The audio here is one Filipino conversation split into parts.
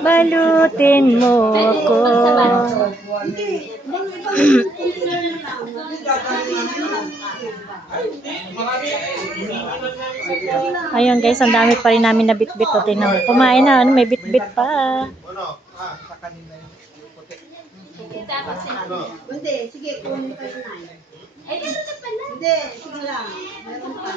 Balutin mo ako. Ayun guys, ang dami pa rin namin na bit-bit. O, tingnan mo. Kumain na. Ano, may bit-bit pa. Hindi, sige, kunin kayo na. Ay, dito na pala. Hindi, sige lang. Meron pa.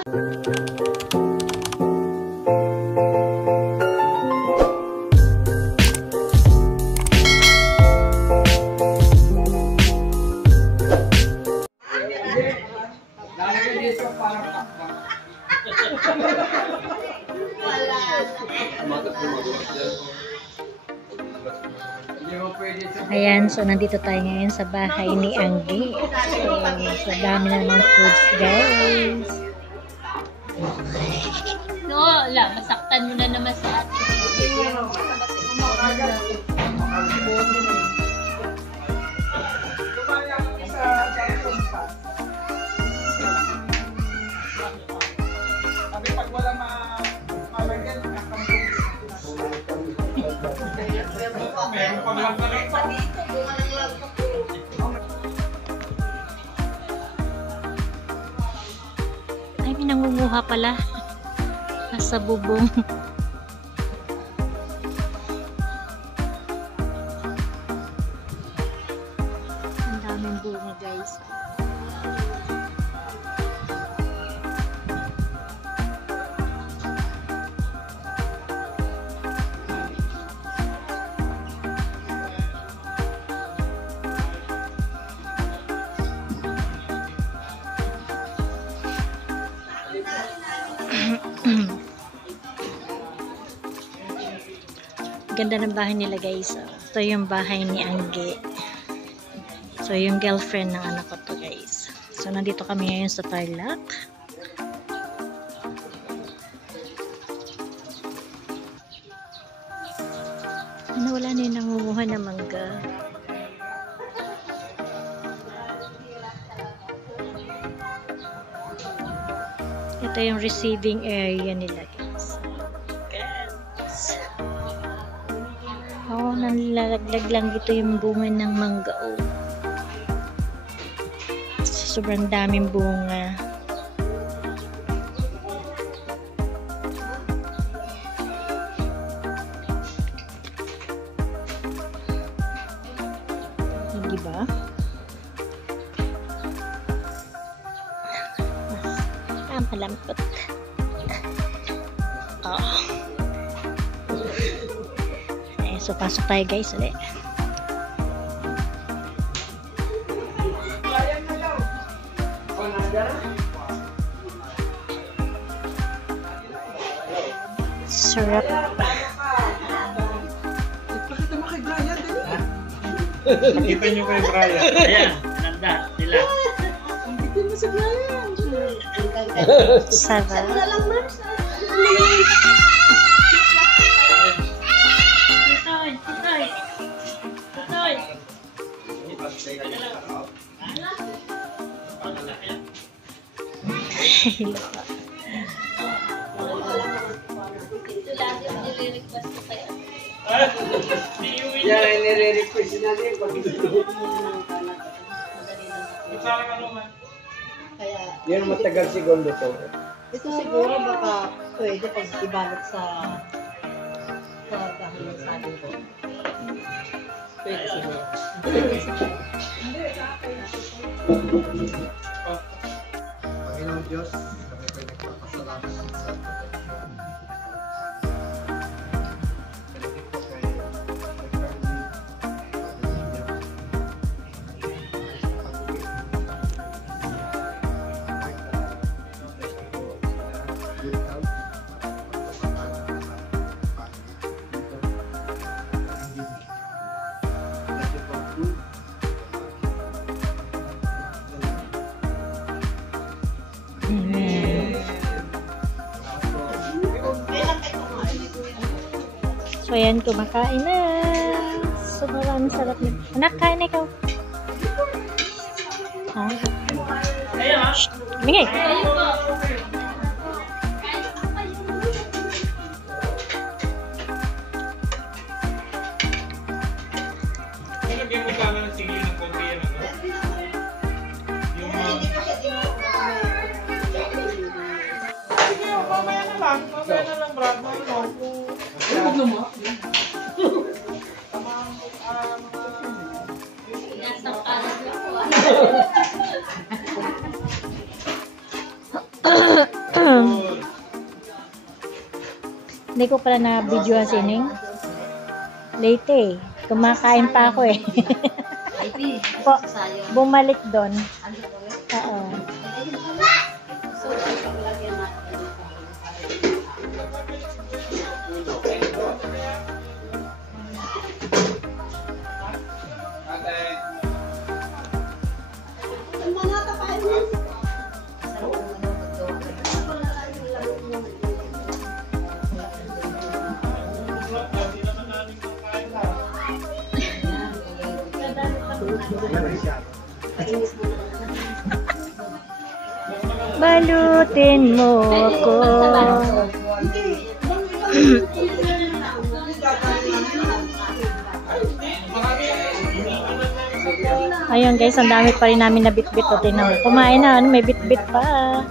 Ayan, so nandito tayo ngayon sa bahay ni Anggi. So dami na naman foods, guys. No, wala. Masaktan mo na naman sa atin. Pag wala malagyan, meron pang lang na rin. Ay, may nangunguha pala. Nasa bubong. Ang daming bunga, guys. Ganda ng bahay nila, guys. Ito yung bahay ni Anggi. So yung girlfriend ng anak ko to, guys. So nandito kami ngayon sa Tarlac. Ano, wala na yung nangunguha ng mangga. Ito yung receiving area nila, guys. Oh, nalalaglag lang dito yung bunga ng mangga. Oh. Sobrang daming bunga. Hindi ba? Malampot. Oh. So pasok tayo, guys, ulit. Sarap. Nakita nyo kay Brian. Ayan, nanda sila. Bitin mo sa Brian. Sarap. Yan ay nire-request natin pag yan matagal segundo to. Ito siguro baka pwede pag ibalot sa dahil sa atin ko. Pwede siguro. Panginoon Diyos, kami po nagpapasalamat sa proteksyon. So ayan, kumakain na. So maraming sarap na. Anak, kain na ikaw. Ha? Shhh! Bingay! Nasa kalat ako ah. Hindi ko pala na video ang sining. Late eh. Kumakain pa ako eh. Po, bumalik doon. Oo. Balutin mo ako. Ayun guys, ang dami pa rin namin na bit-bit. O, tingnan mo. Kumain na, ano, may bit-bit pa.